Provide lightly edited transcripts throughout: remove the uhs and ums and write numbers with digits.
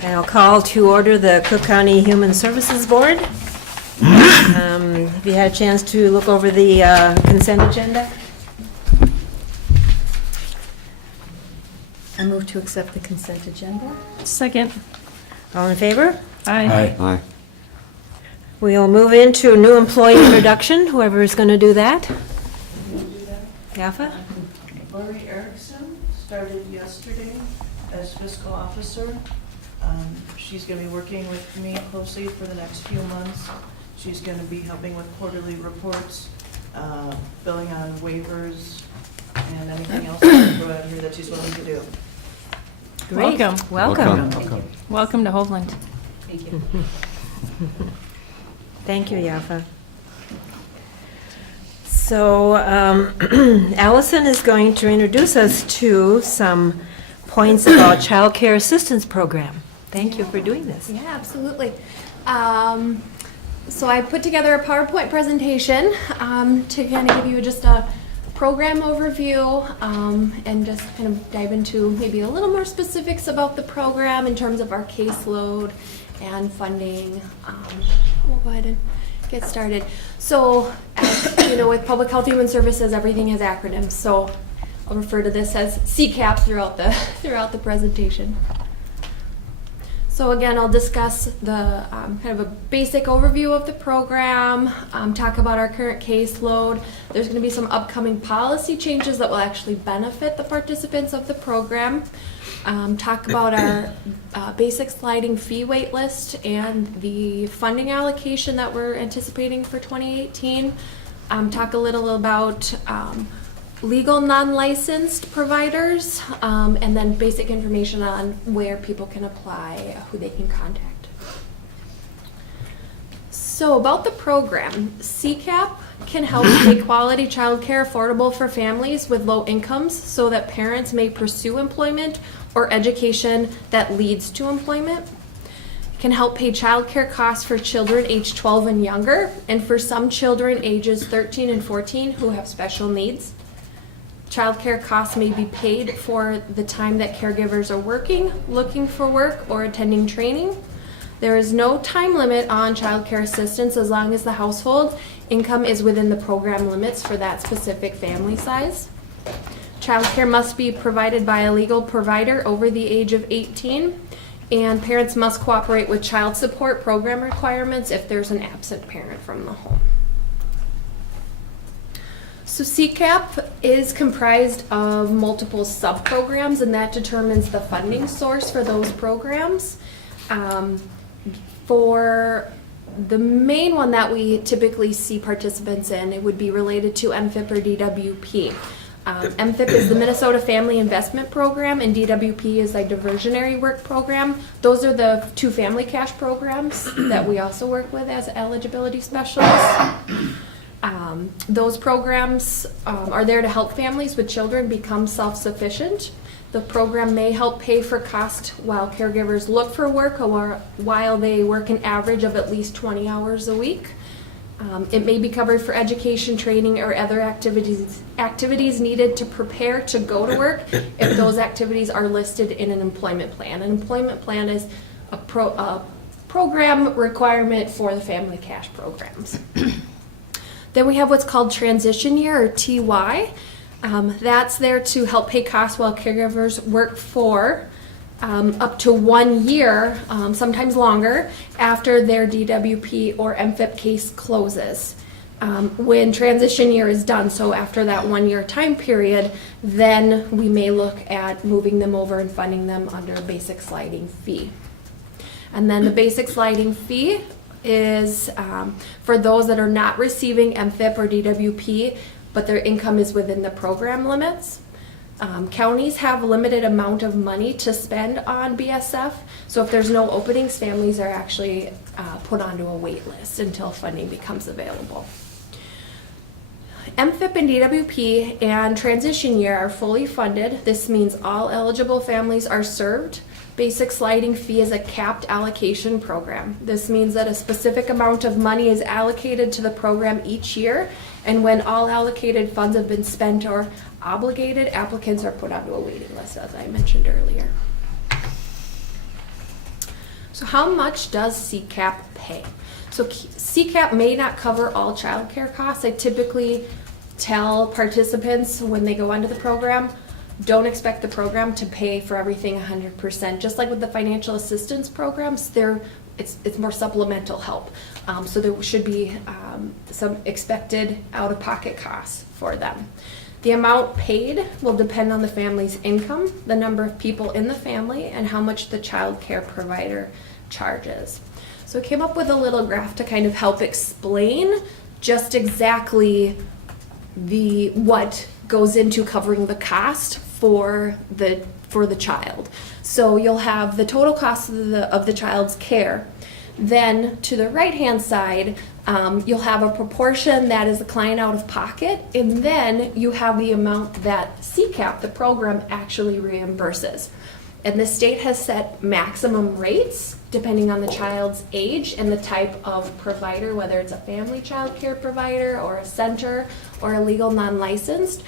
And I'll call to order the Cook County Human Services Board. Have you had a chance to look over the consent agenda? I move to accept the consent agenda. Second. All in favor? Aye. Aye. We'll move into new employee introduction, whoever is going to do that. Yaffa? Lori Erickson started yesterday as fiscal officer. She's going to be working with me closely for the next few months. She's going to be helping with quarterly reports, billing on waivers, and anything else out here that she's willing to do. Great. Welcome. Welcome. Welcome to Hoveland. Thank you. Thank you, Yaffa. So Allison is going to introduce us to some points about Child Care Assistance Program. Thank you for doing this. Yeah, absolutely. So I put together a PowerPoint presentation to kind of give you just a program overview and just kind of dive into maybe a little more specifics about the program in terms of our caseload and funding. We'll go ahead and get started. So, as you know, with Public Health Human Services, everything has acronyms. So I'll refer to this as CCAP throughout the presentation. So again, I'll discuss the kind of a basic overview of the program, talk about our current caseload. There's going to be some upcoming policy changes that will actually benefit the participants of the program. Talk about our basic sliding fee wait list and the funding allocation that we're anticipating for 2018. Talk a little about legal non-licensed providers, and then basic information on where people can apply, who they can contact. So about the program, CCAP can help make quality childcare affordable for families with low incomes so that parents may pursue employment or education that leads to employment. It can help pay childcare costs for children age 12 and younger, and for some children ages 13 and 14 who have special needs. Childcare costs may be paid for the time that caregivers are working, looking for work, or attending training. There is no time limit on childcare assistance as long as the household income is within the program limits for that specific family size. Childcare must be provided by a legal provider over the age of 18, and parents must cooperate with child support program requirements if there's an absent parent from the home. So CCAP is comprised of multiple sub-programs, and that determines the funding source for those programs. For the main one that we typically see participants in, it would be related to MFIP or DWP. MFIP is the Minnesota Family Investment Program, and DWP is a diversionary work program. Those are the two family cash programs that we also work with as eligibility specialists. Those programs are there to help families with children become self-sufficient. The program may help pay for cost while caregivers look for work or while they work an average of at least 20 hours a week. It may be covered for education, training, or other activities needed to prepare to go to work if those activities are listed in an employment plan. An employment plan is a program requirement for the family cash programs. Then we have what's called transition year, or TY. That's there to help pay costs while caregivers work for up to 1 year, sometimes longer, after their DWP or MFIP case closes. When transition year is done, so after that 1 year time period, then we may look at moving them over and funding them under a basic sliding fee. And then the basic sliding fee is for those that are not receiving MFIP or DWP, but their income is within the program limits. Counties have a limited amount of money to spend on BSF, so if there's no openings, families are actually put onto a wait list until funding becomes available. MFIP and DWP and transition year are fully funded. This means all eligible families are served. Basic sliding fee is a capped allocation program. This means that a specific amount of money is allocated to the program each year, and when all allocated funds have been spent or obligated, applicants are put onto a waiting list, as I mentioned earlier. So how much does CCAP pay? So CCAP may not cover all childcare costs. I typically tell participants when they go onto the program, don't expect the program to pay for everything 100%. Just like with the financial assistance programs, it's more supplemental help. So there should be some expected out-of-pocket costs for them. The amount paid will depend on the family's income, the number of people in the family, and how much the child care provider charges. So I came up with a little graph to kind of help explain just exactly what goes into covering the cost for the child. So you'll have the total cost of the child's care. Then to the right-hand side, you'll have a proportion that is the client out of pocket, and then you have the amount that CCAP, the program, actually reimburses. And the state has set maximum rates depending on the child's age and the type of provider, whether it's a family child care provider or a center or a legal non-licensed.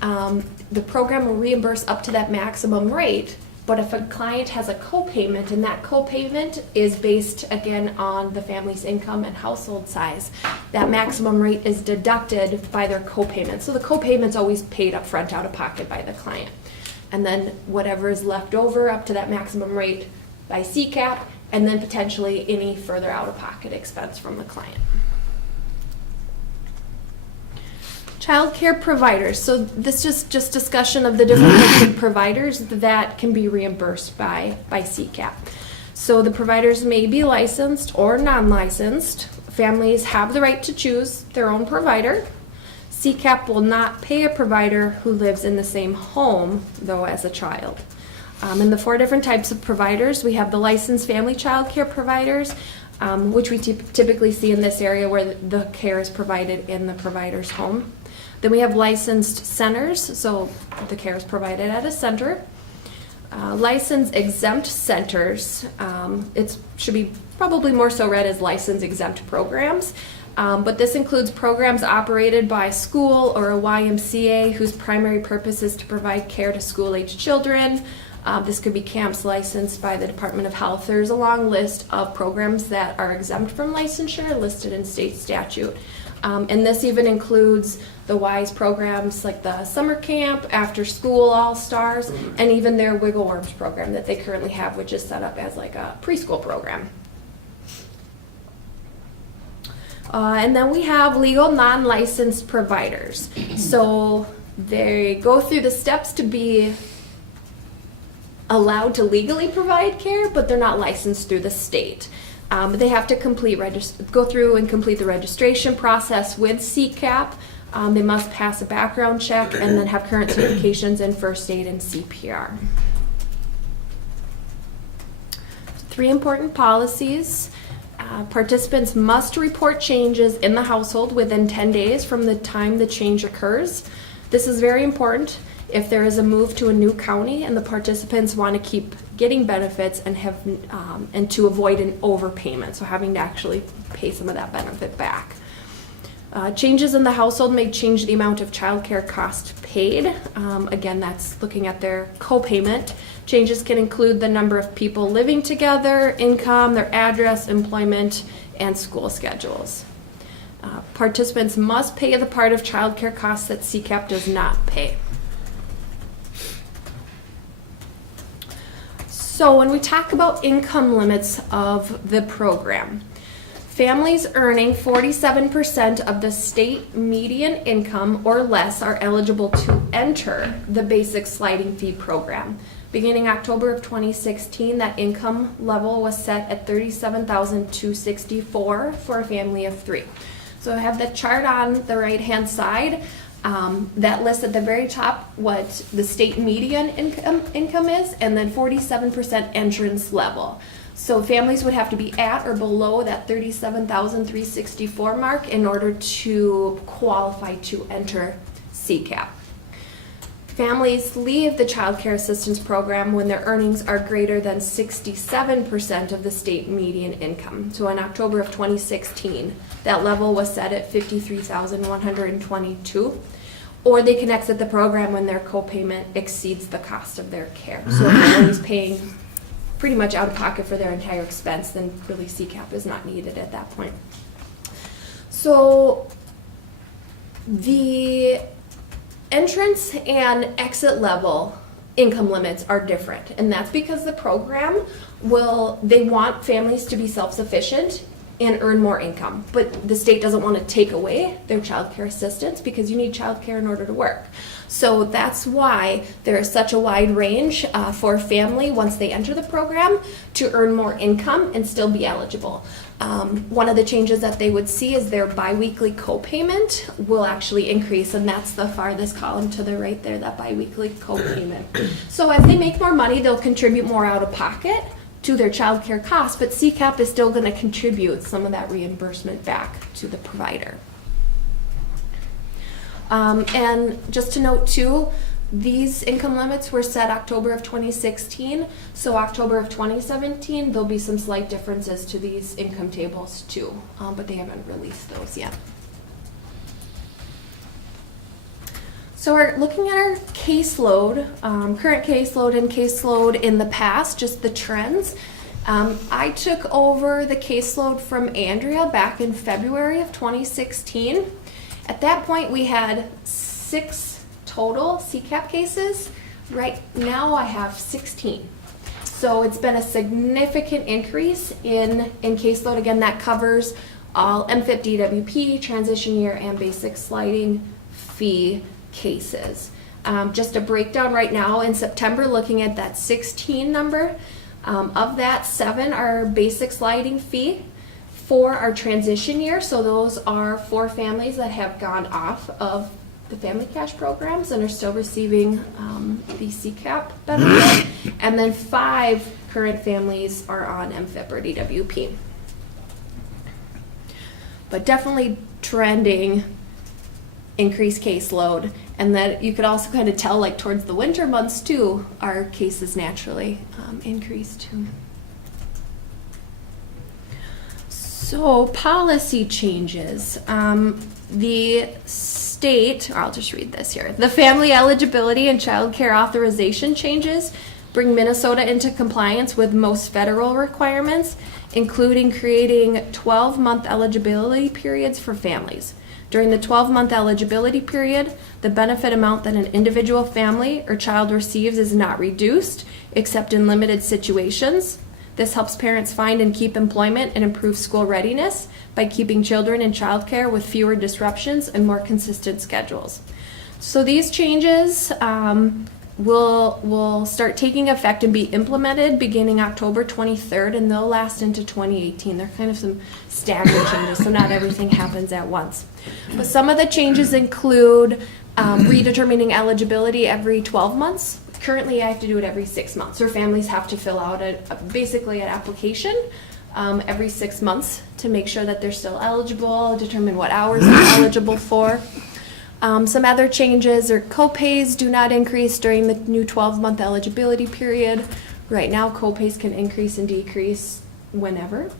The program will reimburse up to that maximum rate. But if a client has a copayment, and that copayment is based, again, on the family's income and household size, that maximum rate is deducted by their copayment. So the copayment's always paid up front out of pocket by the client. And then whatever is left over up to that maximum rate by CCAP, and then potentially any further out-of-pocket expense from the client. Child care providers. So this is just discussion of the different types of providers that can be reimbursed by CCAP. So the providers may be licensed or non-licensed. Families have the right to choose their own provider. CCAP will not pay a provider who lives in the same home, though, as a child. And the 4 different types of providers, we have the licensed family child care providers, which we typically see in this area where the care is provided in the provider's home. Then we have licensed centers, so the care is provided at a center. Licensed exempt centers, it should be probably more so read as license exempt programs, but this includes programs operated by a school or a YMCA whose primary purpose is to provide care to school-age children. This could be camps licensed by the Department of Health. There's a long list of programs that are exempt from licensure listed in state statute. And this even includes the WISE programs like the summer camp, after school all-stars, and even their Wiggle Worms program that they currently have, which is set up as like a preschool program. And then we have legal non-licensed providers. So they go through the steps to be allowed to legally provide care, but they're not licensed through the state. They have to go through and complete the registration process with CCAP. They must pass a background check and then have current certifications in first aid and CPR. 3 important policies. Participants must report changes in the household within 10 days from the time the change occurs. This is very important if there is a move to a new county and the participants want to keep getting benefits and to avoid an overpayment, so having to actually pay some of that benefit back. Changes in the household may change the amount of child care cost paid. Again, that's looking at their copayment. Changes can include the number of people living together, income, their address, employment, and school schedules. Participants must pay the part of child care costs that CCAP does not pay. So when we talk about income limits of the program, families earning 47% of the state median income or less are eligible to enter the basic sliding fee program. Beginning October of 2016, that income level was set at $37,264 for a family of 3. So I have the chart on the right-hand side. That lists at the very top what the state median income is, and then 47% entrance level. So families would have to be at or below that $37,364 mark in order to qualify to enter CCAP. Families leave the Child Care Assistance Program when their earnings are greater than 67% of the state median income. So in October of 2016, that level was set at $53,122. Or they can exit the program when their copayment exceeds the cost of their care. So if a family's paying pretty much out of pocket for their entire expense, then really CCAP is not needed at that point. So the entrance and exit level income limits are different, and that's because the program they want families to be self-sufficient and earn more income, but the state doesn't want to take away their child care assistance because you need child care in order to work. So that's why there is such a wide range for a family once they enter the program to earn more income and still be eligible. One of the changes that they would see is their biweekly copayment will actually increase, and that's the farthest column to the right there, that biweekly copayment. So as they make more money, they'll contribute more out of pocket to their child care costs, but CCAP is still going to contribute some of that reimbursement back to the provider. And just to note too, these income limits were set October of 2016, so October of 2017, there'll be some slight differences to these income tables too, but they haven't released those yet. So we're looking at our caseload, current caseload and caseload in the past, just the trends. I took over the caseload from Andrea back in February of 2016. At that point, we had 6 total CCAP cases. Right now, I have 16. So it's been a significant increase in caseload. Again, that covers all MFIP, DWP, transition year, and basic sliding fee cases. Just a breakdown right now in September, looking at that 16 number. Of that, 7 are basic sliding fee. 4 are transition year, so those are 4 families that have gone off of the family cash programs and are still receiving the CCAP benefit. And then 5 current families are on MFIP or DWP. But definitely trending increased caseload, and that you could also kind of tell, like towards the winter months too, our cases naturally increase too. So policy changes. The state, I'll just read this here. The family eligibility and child care authorization changes bring Minnesota into compliance with most federal requirements, including creating 12-month eligibility periods for families. During the 12-month eligibility period, the benefit amount that an individual family or child receives is not reduced, except in limited situations. This helps parents find and keep employment and improve school readiness by keeping children in childcare with fewer disruptions and more consistent schedules. So these changes will start taking effect and be implemented beginning October 23rd, and they'll last into 2018. They're kind of some staggered changes, so not everything happens at once. But some of the changes include redetermining eligibility every 12 months. Currently, I have to do it every 6 months, or families have to fill out basically an application every 6 months to make sure that they're still eligible, determine what hours they're eligible for. Some other changes are copays do not increase during the new 12-month eligibility period. Right now, copays can increase and decrease whenever.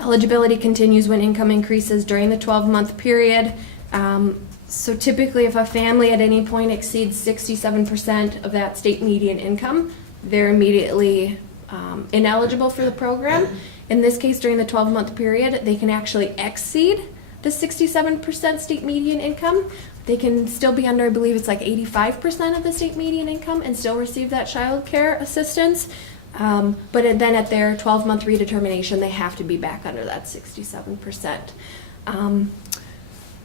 Eligibility continues when income increases during the 12-month period. So typically, if a family at any point exceeds 67% of that state median income, they're immediately ineligible for the program. In this case, during the 12-month period, they can actually exceed the 67% state median income. They can still be under, I believe it's like 85% of the state median income and still receive that child care assistance. But then at their 12-month redetermination, they have to be back under that 67%.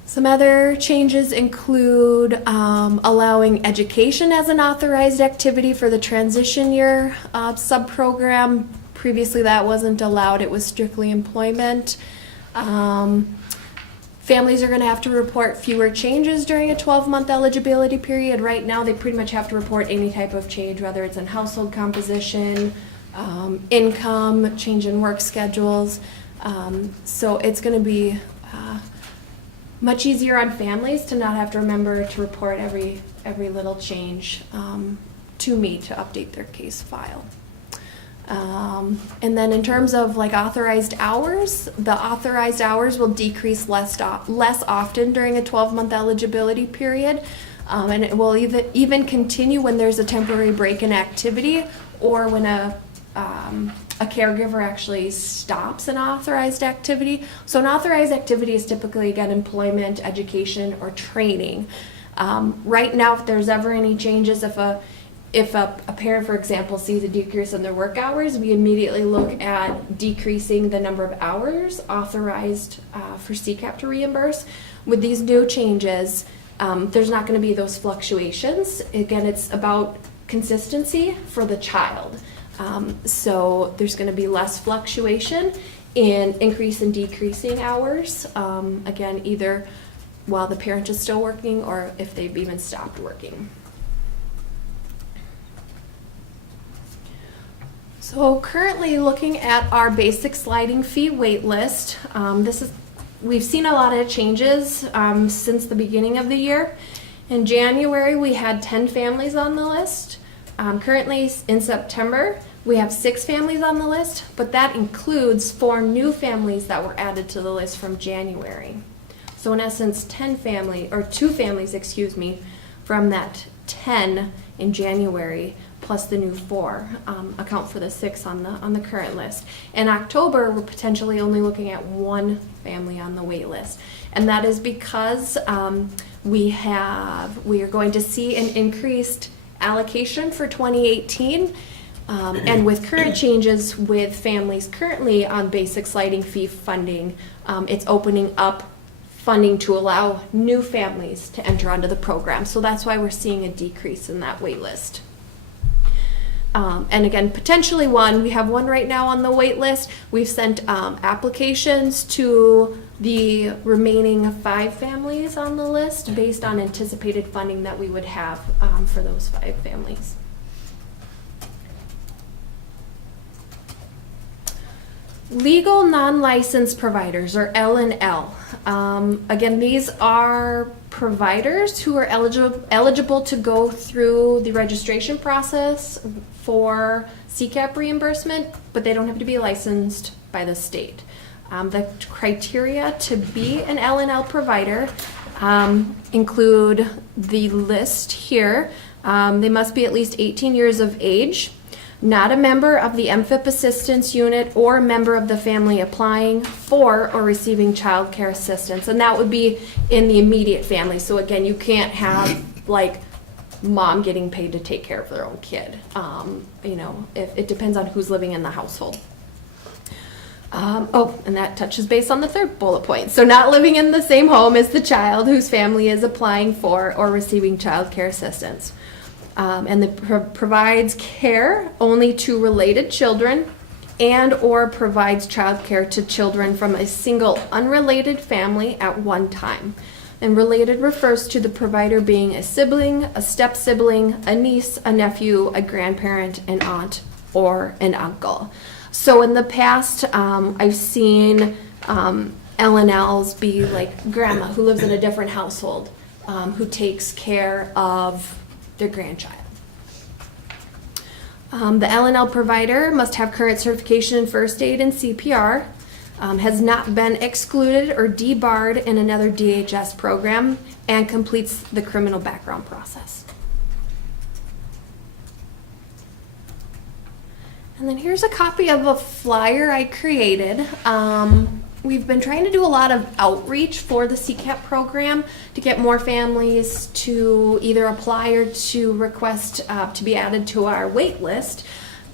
Some other changes include allowing education as an authorized activity for the transition year sub-program. Previously that wasn't allowed, it was strictly employment. Families are going to have to report fewer changes during a 12-month eligibility period. Right now they pretty much have to report any type of change, whether it's in household composition, income, change in work schedules. So it's going to be much easier on families to not have to remember to report every little change to me to update their case file. And then in terms of like authorized hours, the authorized hours will decrease less often during a 12-month eligibility period. And it will even continue when there's a temporary break in activity or when a caregiver actually stops an authorized activity. So an authorized activity is typically, again, employment, education, or training. Right now, if there's ever any changes, if a parent, for example, sees a decrease in their work hours, we immediately look at decreasing the number of hours authorized for CCAP to reimburse. With these new changes, there's not going to be those fluctuations. Again, it's about consistency for the child. So there's going to be less fluctuation in increase and decreasing hours. Again, either while the parent is still working or if they've even stopped working. So currently looking at our basic sliding fee wait list, we've seen a lot of changes since the beginning of the year. In January, we had 10 families on the list. Currently in September, we have 6 families on the list, but that includes 4 new families that were added to the list from January. So in essence, 2 families, from that 10 in January, plus the new 4, account for the 6 on the current list. In October, we're potentially only looking at 1 family on the wait list. And that is because we are going to see an increased allocation for 2018. And with current changes with families currently on basic sliding fee funding, it's opening up funding to allow new families to enter onto the program. So that's why we're seeing a decrease in that wait list. And again, potentially 1. We have 1 right now on the wait list. We've sent applications to the remaining 5 families on the list based on anticipated funding that we would have for those 5 families. Legal non-licensed providers, or L&L. Again, these are providers who are eligible to go through the registration process for CCAP reimbursement, but they don't have to be licensed by the state. The criteria to be an L&L provider include the list here. They must be at least 18 years of age, not a member of the MFIP assistance unit or a member of the family applying for or receiving child care assistance. And that would be in the immediate family. So again, you can't have like mom getting paid to take care of their own kid. If it depends on who's living in the household. And that touches base on the 3rd bullet point. So not living in the same home as the child whose family is applying for or receiving child care assistance. And it provides care only to related children and or provides child care to children from a single unrelated family at one time. And related refers to the provider being a sibling, a step-sibling, a niece, a nephew, a grandparent, an aunt, or an uncle. So in the past, I've seen L&Ls be like grandma who lives in a different household, who takes care of their grandchild. The L&L provider must have current certification in first aid and CPR, has not been excluded or debarred in another DHS program, and completes the criminal background process. And then here's a copy of a flyer I created. We've been trying to do a lot of outreach for the CCAP program to get more families to either apply or to request to be added to our wait list.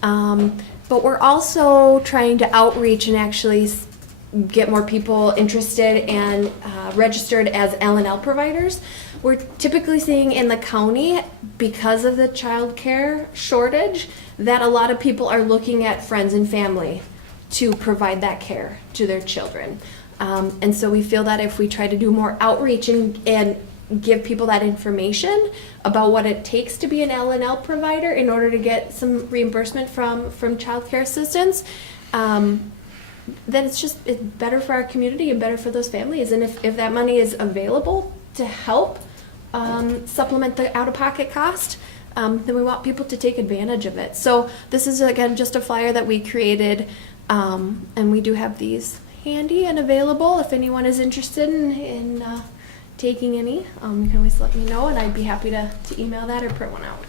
But we're also trying to outreach and actually get more people interested and registered as L&L providers. We're typically seeing in the county, because of the child care shortage, that a lot of people are looking at friends and family to provide that care to their children. And so we feel that if we try to do more outreach and give people that information about what it takes to be an L&L provider in order to get some reimbursement from child care assistance, then it's better for our community and better for those families. And if that money is available to help supplement the out-of-pocket cost, then we want people to take advantage of it. So this is, again, just a flyer that we created, and we do have these handy and available if anyone is interested in taking any, you can always let me know, and I'd be happy to email that or print one out.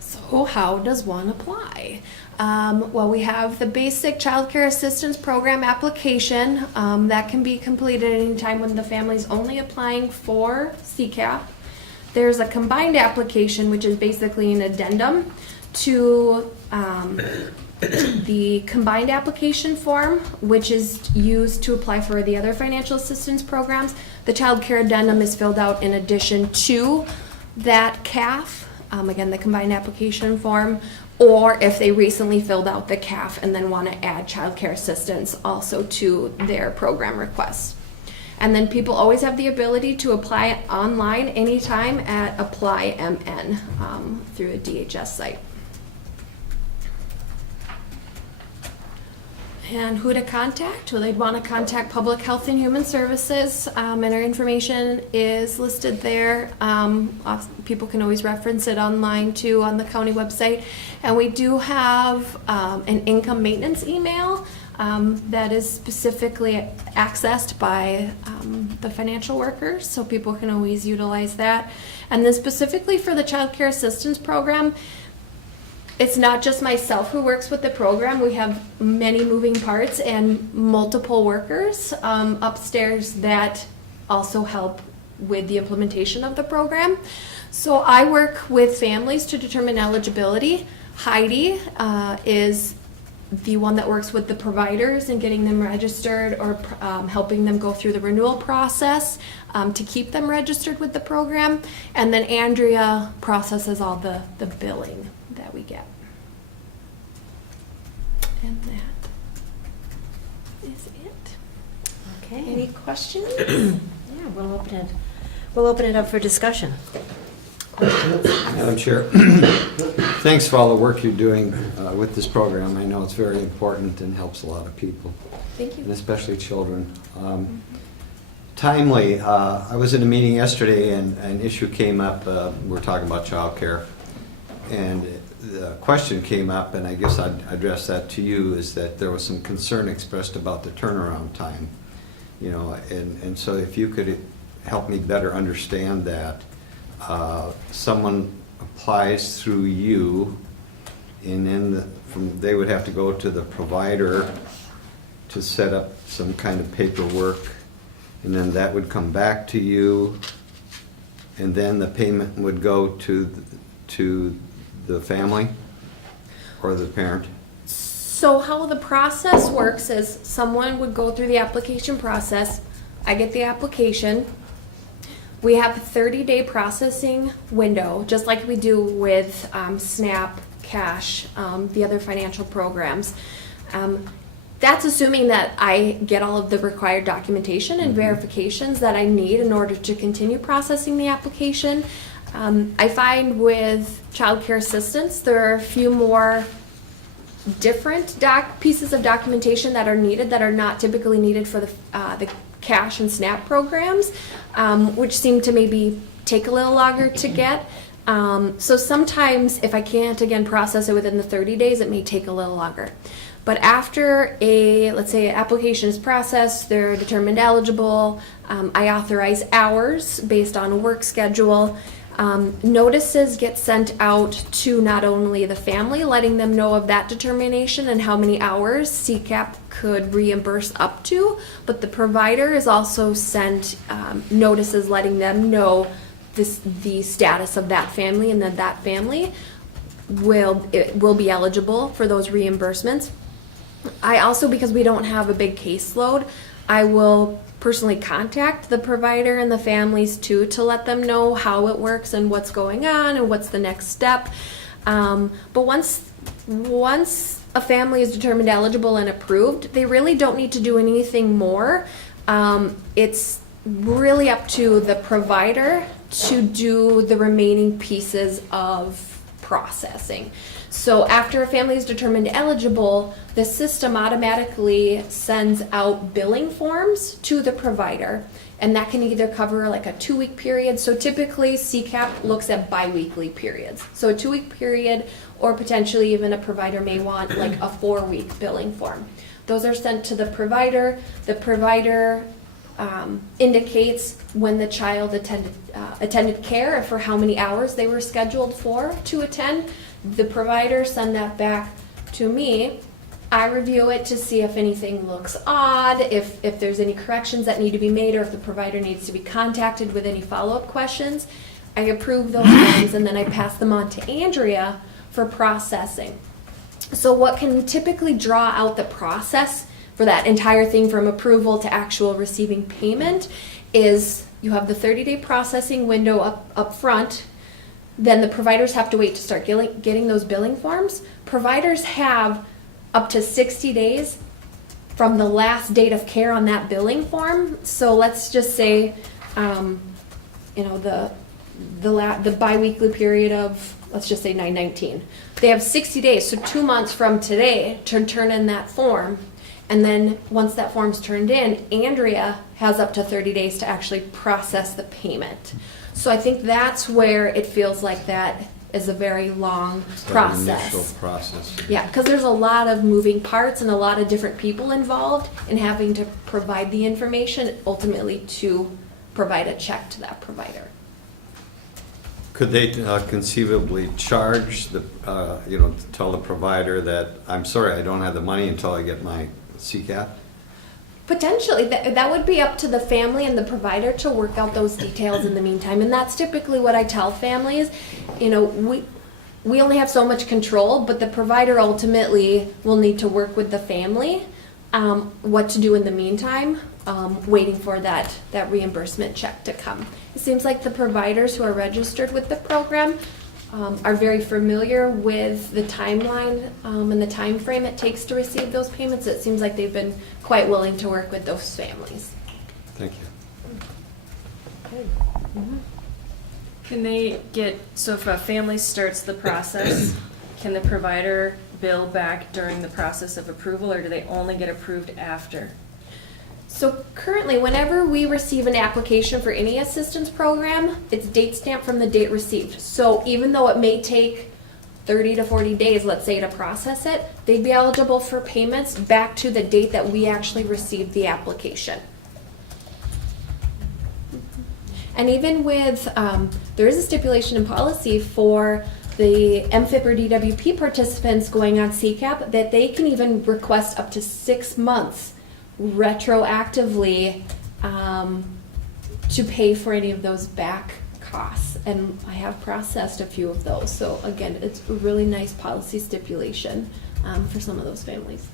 So how does one apply? Well, we have the basic childcare assistance program application that can be completed anytime when the family's only applying for CCAP. There's a combined application, which is basically an addendum to the combined application form, which is used to apply for the other financial assistance programs. The child care addendum is filled out in addition to that CAF, again, the combined application form, or if they recently filled out the CAF and then want to add child care assistance also to their program request. And then people always have the ability to apply online anytime at ApplyMN through a DHS site. And who to contact? Well, they'd want to contact Public Health and Human Services, and our information is listed there. People can always reference it online too on the county website. And we do have an income maintenance email that is specifically accessed by the financial workers, so people can always utilize that. And then specifically for the Child Care Assistance Program, it's not just myself who works with the program. We have many moving parts and multiple workers upstairs that also help with the implementation of the program. So I work with families to determine eligibility. Heidi is the one that works with the providers and getting them registered or helping them go through the renewal process to keep them registered with the program. And then Andrea processes all the billing that we get. And that is it. Okay. Any questions? Yeah, we'll open it up for discussion. Madam Chair, thanks for all the work you're doing with this program. I know it's very important and helps a lot of people, Thank and you. especially children. Timely, I was in a meeting yesterday and an issue came up. We're talking about childcare, and the question came up, and I guess I'd address that to you, is that there was some concern expressed about the turnaround time. You know, and so if you could help me better understand that. Someone applies through you, and then they would have to go to the provider to set up some kind of paperwork, and then that would come back to you, and then the payment would go to the family or the parent. So how the process works is someone would go through the application process. I get the application. We have a 30-day processing window, just like we do with SNAP, Cash, the other financial programs. That's assuming that I get all of the required documentation and verifications that I need in order to continue processing the application. I find with child care assistance, there are a few more different pieces of documentation that are needed that are not typically needed for the Cash and SNAP programs, which seem to maybe take a little longer to get. So sometimes if I can't, again, process it within the 30 days, it may take a little longer. But after let's say, application is processed, they're determined eligible, I authorize hours based on a work schedule. Notices get sent out to not only the family, letting them know of that determination and how many hours CCAP could reimburse up to, but the provider is also sent notices letting them know the status of that family, and that family will be eligible for those reimbursements. I also, because we don't have a big caseload, I will personally contact the provider and the families too to let them know how it works and what's going on and what's the next step. But once a family is determined eligible and approved, they really don't need to do anything more. It's really up to the provider to do the remaining pieces of processing. So after a family is determined eligible, the system automatically sends out billing forms to the provider, and that can either cover like a 2-week period. So typically CCAP looks at bi-weekly periods. So a 2-week period, or potentially even a provider may want like a 4-week billing form. Those are sent to the provider. The provider indicates when the child attended care and for how many hours they were scheduled for to attend. The providers send that back to me. I review it to see if anything looks odd, if there's any corrections that need to be made, or if the provider needs to be contacted with any follow-up questions. I approve those forms and then I pass them on to Andrea for processing. So what can typically draw out the process for that entire thing from approval to actual receiving payment is you have the 30-day processing window up front. Then the providers have to wait to start getting those billing forms. Providers have up to 60 days from the last date of care on that billing form. So let's just say, the biweekly period of, let's just say 9/19. They have 60 days, so 2 months from today to turn in that form. And then once that form's turned in, Andrea has up to 30 days to actually process the payment. So I think that's where it feels like that is a very long process. Initial process. Yeah, because there's a lot of moving parts and a lot of different people involved in having to provide the information ultimately to provide a check to that provider. Could they conceivably charge tell the provider that, I'm sorry, I don't have the money until I get my CCAP? Potentially, that would be up to the family and the provider to work out those details in the meantime. And that's typically what I tell families. We only have so much control, but the provider ultimately will need to work with the family what to do in the meantime, waiting for that reimbursement check to come. It seems like the providers who are registered with the program are very familiar with the timeline and the time frame it takes to receive those payments. It seems like they've been quite willing to work with those families. Thank you. Can they so if a family starts the process, can the provider bill back during the process of approval, or do they only get approved after? So currently, whenever we receive an application for any assistance program, it's date stamped from the date received. So even though it may take 30 to 40 days, let's say, to process it, they'd be eligible for payments back to the date that we actually received the application. And even with, there is a stipulation in policy for the MFIP or DWP participants going on CCAP that they can even request up to 6 months retroactively to pay for any of those back costs. And I have processed a few of those. So again, it's a really nice policy stipulation for some of those families.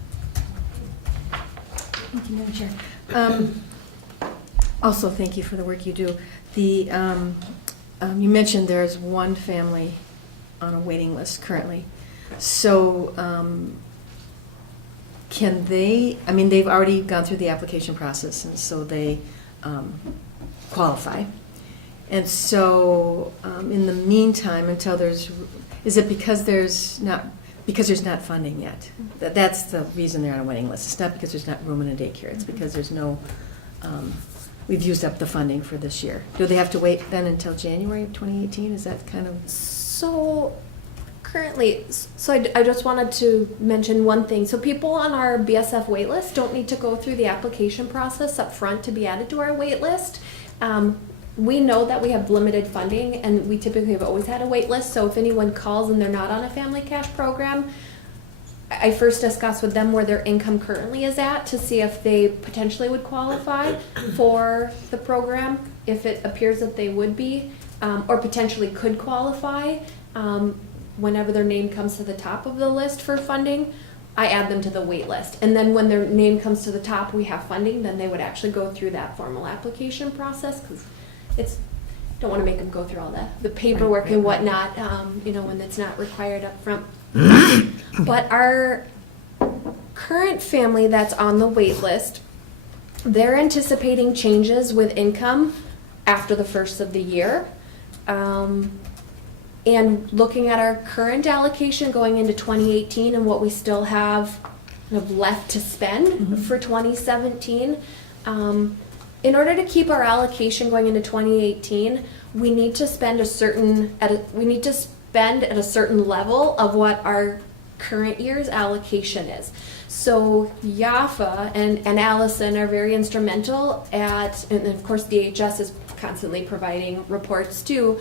Thank you, Madam Chair. Also, thank you for the work you do. You mentioned there's one family on a waiting list currently. So can they, they've already gone through the application process, and so they qualify. And so in the meantime, until is it because there's not funding yet? That's the reason they're on a waiting list. It's not because there's not room in a daycare. It's because there's no, we've used up the funding for this year. Do they have to wait then until January of 2018? Is that kind of? So currently, I just wanted to mention one thing. So people on our BSF waitlist don't need to go through the application process up front to be added to our waitlist. We know that we have limited funding, and we typically have always had a wait list. So if anyone calls and they're not on a family cash program, I first discuss with them where their income currently is at to see if they potentially would qualify for the program, if it appears that they would be, or potentially could qualify. Whenever their name comes to the top of the list for funding, I add them to the wait list. And then when their name comes to the top, we have funding, then they would actually go through that formal application process, because don't want to make them go through all the paperwork and whatnot, when it's not required up front. But our current family that's on the wait list, they're anticipating changes with income after the first of the year. And looking at our current allocation going into 2018 and what we still have kind of left to spend for 2017, in order to keep our allocation going into 2018, we need to spend at a certain level of what our current year's allocation is. So Yafa and Allison are very instrumental at, and of course DHS is constantly providing reports too.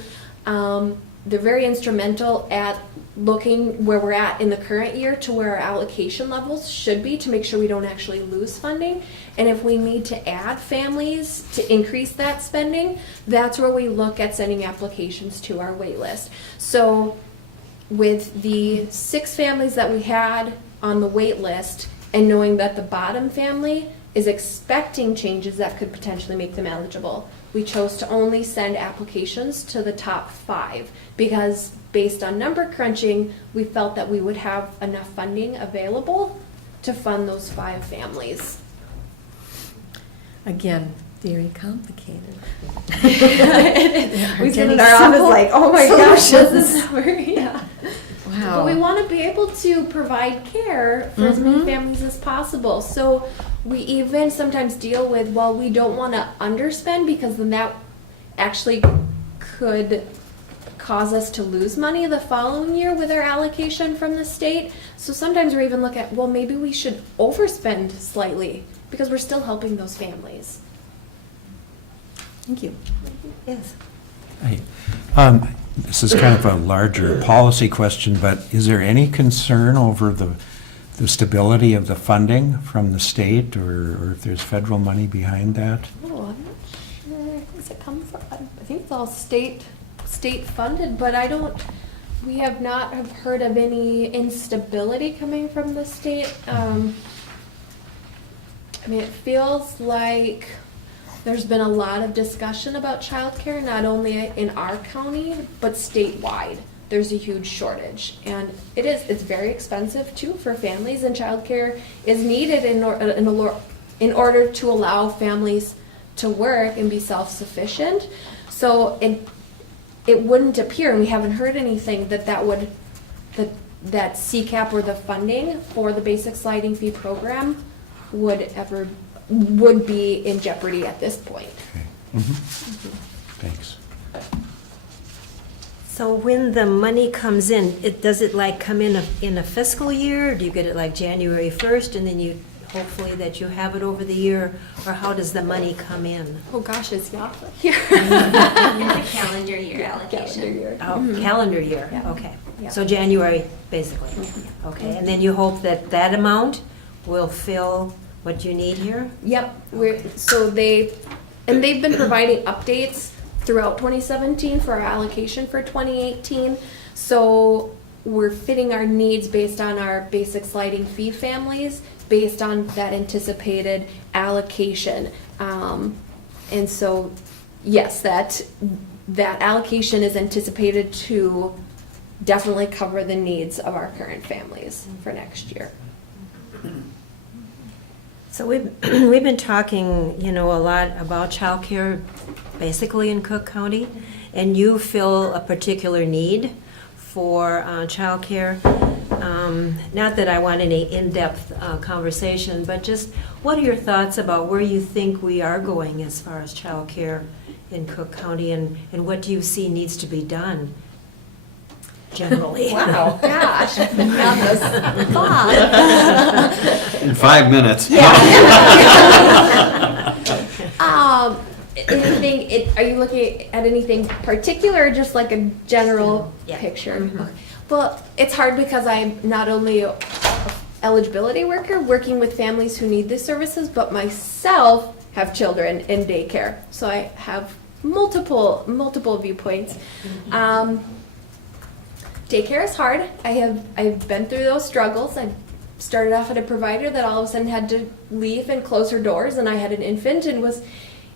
They're very instrumental at looking where we're at in the current year to where our allocation levels should be to make sure we don't actually lose funding. And if we need to add families to increase that spending, that's where we look at sending applications to our wait list. So with the 6 families that we had on the wait list, and knowing that the bottom family is expecting changes that could potentially make them eligible, we chose to only send applications to the top 5 because based on number crunching, we felt that we would have enough funding available to fund those 5 families. Again, very complicated. We sit in our office like, oh my gosh, this is yeah. Wow. But we want to be able to provide care for as many families as possible. So we even sometimes deal with, well, we don't want to underspend because then that actually could cause us to lose money the following year with our allocation from the state. So sometimes we even look at, well, maybe we should overspend slightly because we're still helping those families. Thank you. Yes. Right. This is kind of a larger policy question, but is there any concern over the stability of the funding from the state, or if there's federal money behind that? Oh, I'm not sure. Does it come from? I think it's all state funded, but we have not have heard of any instability coming from the state. I mean, it feels like there's been a lot of discussion about childcare, not only in our county, but statewide. There's a huge shortage, and it's very expensive too for families, and childcare is needed in order to allow families to work and be self-sufficient. So it wouldn't appear, and we haven't heard anything that CCAP or the funding for the basic sliding fee program would be in jeopardy at this point. Okay. Thanks. So when the money comes in, does it like come in a fiscal year? Or do you get it like January 1st and then you hopefully that you have it over the year? Or how does the money come in? Oh gosh, it's Yafa here. It's a calendar year allocation. Calendar year. Oh, calendar year, Yeah. okay. Yeah. So January, basically. Okay, and then you hope that that amount will fill what you need here? Yep. They've been providing updates throughout 2017 for our allocation for 2018. So we're fitting our needs based on our basic sliding fee families, based on that anticipated allocation. And so, yes, that allocation is anticipated to definitely cover the needs of our current families for next year. So we've been talking, a lot about childcare, basically in Cook County, and you feel a particular need for childcare. Not that I want any in-depth conversation, but just what are your thoughts about where you think we are going as far as childcare in Cook County, and what do you see needs to be done generally? Wow, gosh, I forgot this thought. In 5 minutes. Are you looking at anything particular or just like a general Yeah. picture? Mhm. Okay. Well, it's hard because I'm not only a eligibility worker working with families who need these services, but myself have children in daycare. So I have multiple viewpoints. Daycare is hard. I've been through those struggles. I started off at a provider that all of a sudden had to leave and close her doors, and I had an infant and was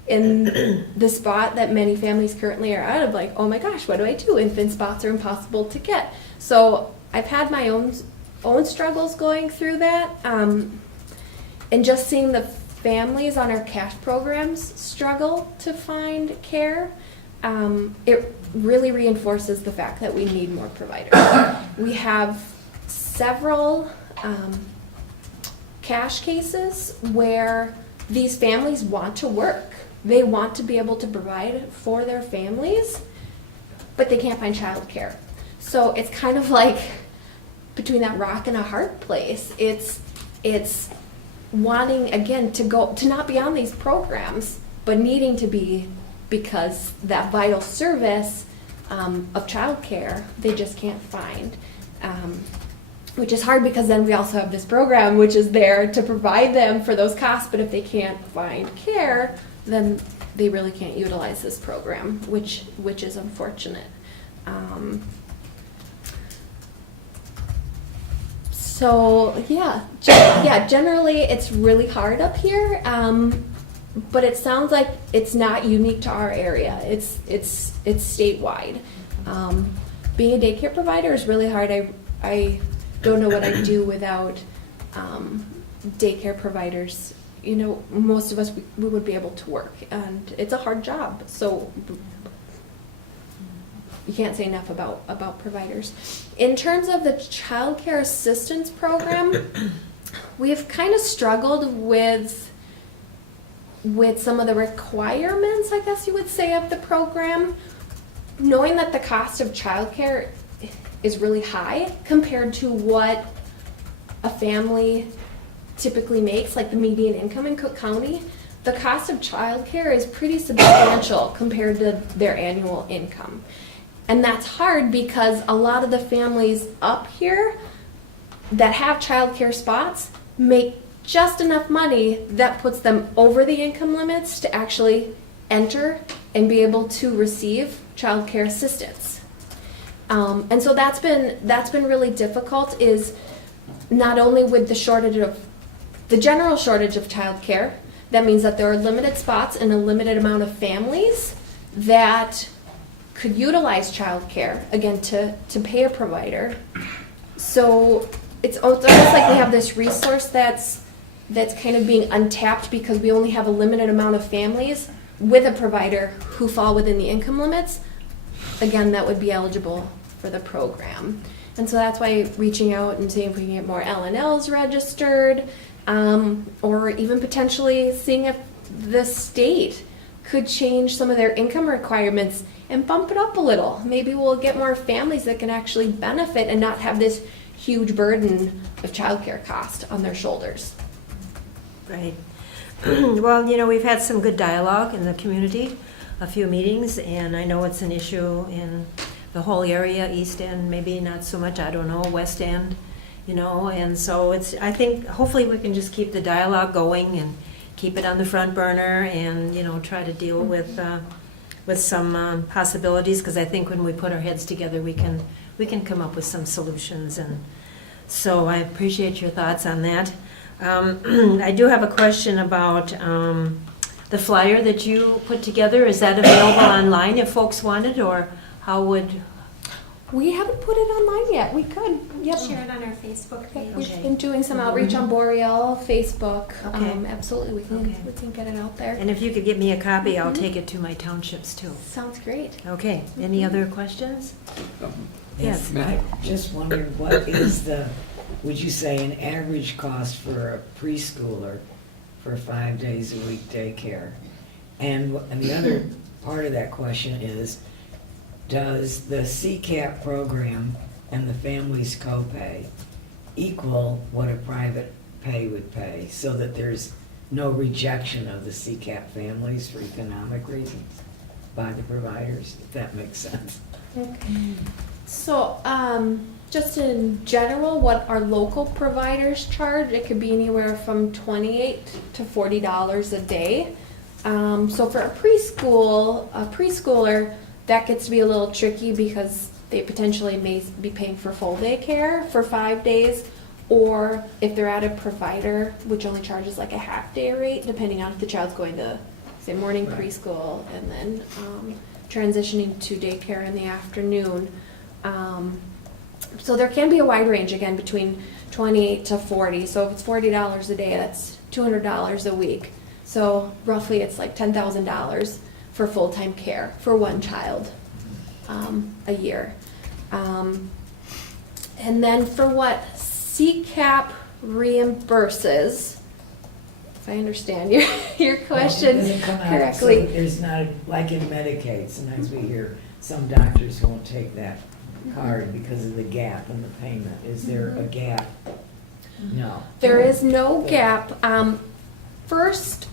in the spot that many families currently are at of like, oh my gosh, what do I do? Infant spots are impossible to get. So I've had my own struggles going through that, and just seeing the families on our cash programs struggle to find care. It really reinforces the fact that we need more providers. We have several cash cases where these families want to work. They want to be able to provide for their families, but they can't find childcare. So it's kind of like between that rock and a hard place. It's wanting, again, to not be on these programs, but needing to be, because that vital service of childcare they just can't find. Which is hard, because then we also have this program which is there to provide them for those costs, but if they can't find care, then they really can't utilize this program, which is unfortunate. So generally it's really hard up here, but it sounds like it's not unique to our area. It's statewide. Being a daycare provider is really hard. I don't know what I'd do without daycare providers. You know, most of us, we would be able to work, and it's a hard job. So you can't say enough about providers. In terms of the child care assistance program, we've kind of struggled with some of the requirements, I guess you would say, of the program, knowing that the cost of childcare is really high compared to what a family typically makes, like the median income in Cook County. The cost of childcare is pretty substantial compared to their annual income. And that's hard because a lot of the families up here that have childcare spots make just enough money that puts them over the income limits to actually enter and be able to receive childcare assistance. And so that's been really difficult, is not only with the general shortage of childcare, that means that there are limited spots and a limited amount of families that could utilize childcare, again, to pay a provider. So it's almost like we have this resource that's kind of being untapped because we only have a limited amount of families with a provider who fall within the income limits, again, that would be eligible for the program. And so that's why reaching out and seeing if we can get more L&Ls registered, or even potentially seeing if the state could change some of their income requirements and bump it up a little. Maybe we'll get more families that can actually benefit and not have this huge burden of childcare cost on their shoulders. Right. Well, you know, we've had some good dialogue in the community, a few meetings, and I know it's an issue in the whole area, East End, maybe not so much, I don't know, West End, you know, and so I think hopefully we can just keep the dialogue going and keep it on the front burner and, you know, try to deal with some possibilities, because I think when we put our heads together, we can come up with some solutions. And so I appreciate your thoughts on that. I do have a question about the flyer that you put together. Is that available online if folks want it, or how would? We haven't put it online yet. We could. Yep. Share it on our Facebook page. We've been doing some outreach on Boreal, Facebook. Okay. Absolutely, we can get it out there. And if you could get me a copy, I'll take it to my townships too. Sounds great. Okay, any other questions? Yes. I just wondered, what is would you say, an average cost for a preschooler for 5 days a week daycare? And the other part of that question is, does the CCAP program and the family's copay equal what a private pay would pay, so that there's no rejection of the CCAP families for economic reasons by the providers, if that makes sense? Okay. So, just in general, what our local providers charge, it could be anywhere from $28 to $40 a day. So for a preschooler, that gets to be a little tricky because they potentially may be paying for full day care for 5 days, or if they're at a provider, which only charges like a half day rate, depending on if the child's going to, say, morning preschool and then transitioning to daycare in the afternoon. So there can be a wide range, again, between 28 to 40. So if it's $40 a day, that's $200 a week. So roughly it's like $10,000 for full-time care for one child a year. And then for what CCAP reimburses, if I understand your question Does it come out correctly. so there's not, like in Medicaid, sometimes we hear some doctors won't take that hard because of the gap in the payment. Is there a gap? No. There is no gap. First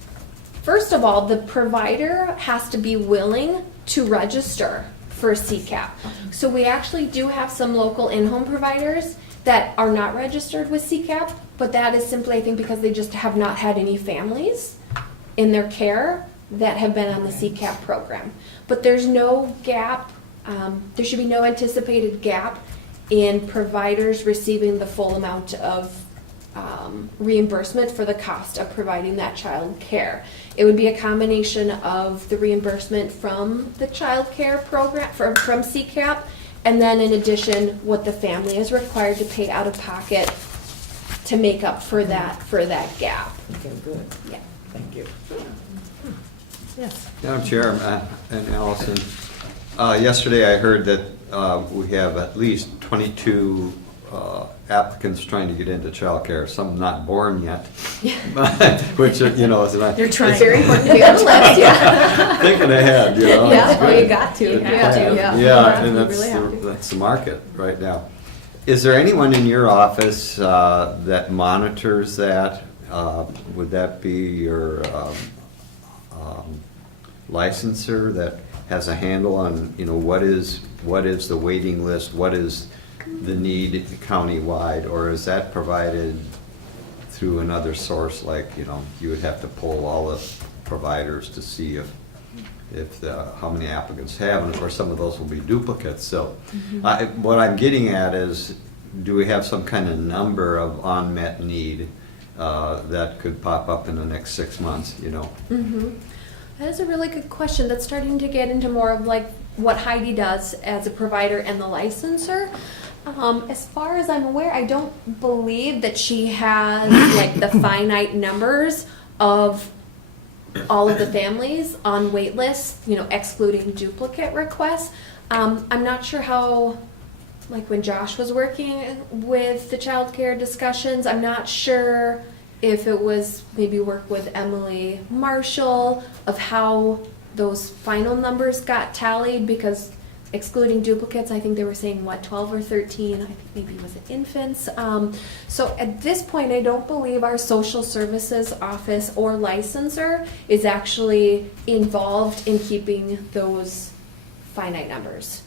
of all, the provider has to be willing to register for CCAP. So we actually do have some local in-home providers that are not registered with CCAP, but that is simply, I think, because they just have not had any families in their care that have been on the CCAP program. But there's no gap, there should be no anticipated gap in providers receiving the full amount of reimbursement for the cost of providing that child care. It would be a combination of the reimbursement from the child care program, from CCAP, and then in addition, what the family is required to pay out of pocket to make up for that gap. Okay, good. Yeah. Thank you. Yes. Madam Chair and Allison, yesterday I heard that we have at least 22 applicants trying to get into childcare, some not born yet, which, you know, is You're trying. It's very important to be on the list, yeah. thinking ahead, you know. Yeah, it's well, good. you got to. Good You have plan. to, yeah. Yeah, and You really have to. that's the market right now. Is there anyone in your office that monitors that? Would that be your licensor that has a handle on, you know, what is the waiting list, what is the need countywide, or is that provided through another source, like, you know, you would have to poll all the providers to see how many applicants have, and of course some of those will be duplicates. So what I'm getting at is, do we have some kind of number of unmet need that could pop up in the next 6 months, you know? That is a really good question. That's starting to get into more of like what Heidi does as a provider and the licensor. As far as I'm aware, I don't believe that she has like the finite numbers of all of the families on wait lists, you know, excluding duplicate requests. I'm not sure how, like when Josh was working with the childcare discussions, I'm not sure if it was maybe work with Emily Marshall of how those final numbers got tallied, because excluding duplicates, I think they were saying, what, 12 or 13, I think maybe it was infants. So at this point, I don't believe our social services office or licensor is actually involved in keeping those finite numbers.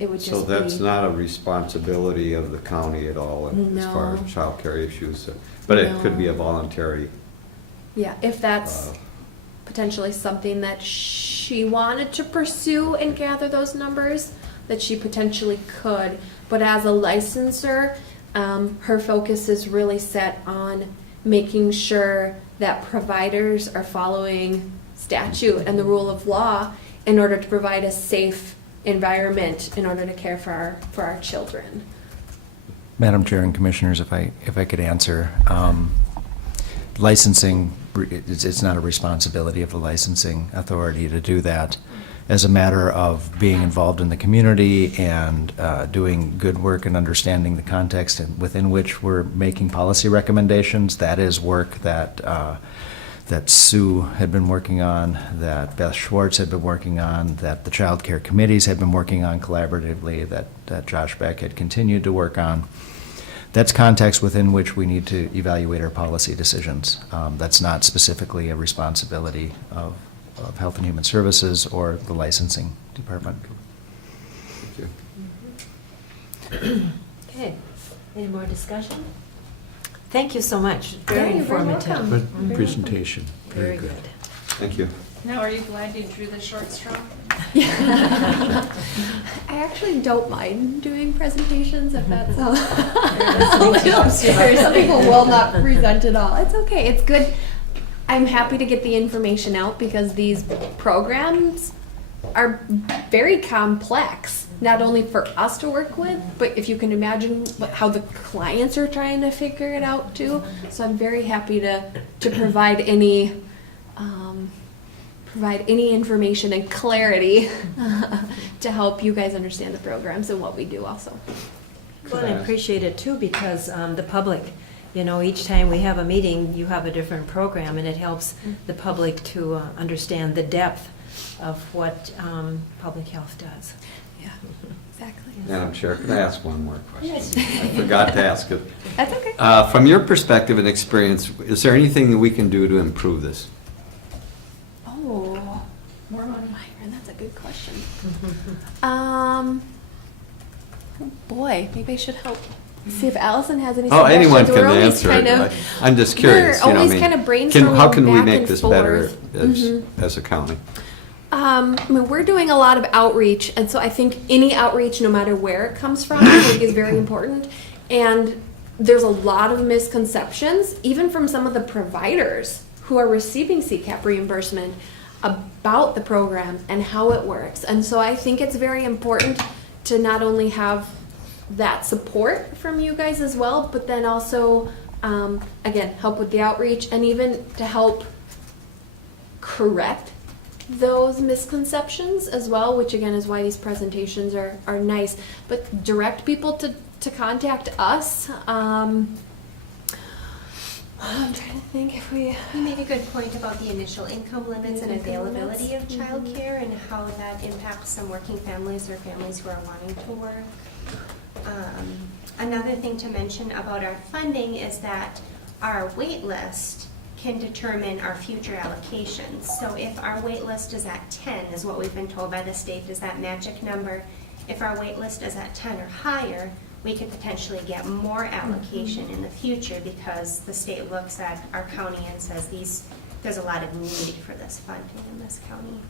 It would just So that's be, not a responsibility of the county at all as far as No. childcare issues, but it could be a No. voluntary. yeah, if that's potentially something that she wanted to pursue and gather those numbers, that she potentially could. But as a licensor, her focus is really set on making sure that providers are following statute and the rule of law in order to provide a safe environment in order to care for our children. Madam Chair and Commissioners, if I could answer, licensing, it's not a responsibility of the licensing authority to do that. As a matter of being involved in the community and doing good work and understanding the context within which we're making policy recommendations, that is work that Sue had been working on, that Beth Schwartz had been working on, that the child care committees had been working on collaboratively, that Josh Beck had continued to work on. That's context within which we need to evaluate our policy decisions. That's not specifically a responsibility of Health and Human Services or the licensing department. Thank you. Okay, any more discussion? Thank you so much, very Yeah, you're very informative. welcome. Good presentation, very good. Thank you. Now, are you glad you drew the short straw? I actually don't mind doing presentations if that's all. Some people will not present at all. It's okay. It's good. I'm happy to get the information out because these programs are very complex, not only for us to work with, but if you can imagine how the clients are trying to figure it out too. So I'm very happy to provide any information and clarity to help you guys understand the programs and what we do also. Well, I appreciate it too, because the public, you know, each time we have a meeting, you have a different program, and it helps the public to understand the depth of what public health does. Yeah, exactly. Madam Chair, can I ask one more question? I forgot to ask it. That's okay. From your perspective and experience, is there anything that we can do to improve this? Oh, more money, Myron, that's a good question. Oh boy, maybe I should help. See if Allison has any Oh, suggestions. anyone can We're always answer kind it. of- I'm just curious. We're you know, I always mean, kind of brainstorming how can we back make and this better forth. as a county? I mean, we're doing a lot of outreach, and so I think any outreach, no matter where it comes from, I think is very important. And there's a lot of misconceptions, even from some of the providers who are receiving CCAP reimbursement, about the program and how it works. And so I think it's very important to not only have that support from you guys as well, but then also, again, help with the outreach and even to help correct those misconceptions as well, which again is why these presentations are nice. But direct people to contact us. I'm trying to think if we... You made a good point about the initial income limits and Income availability of limits. childcare and how that impacts some working families or families who are wanting to work. Another thing to mention about our funding is that our wait list can determine our future allocations. So if our wait list is at 10, is what we've been told by the state, is that magic number. If our wait list is at 10 or higher, we could potentially get more allocation in the future because the state looks at our county and says there's a lot of need for this funding in this county.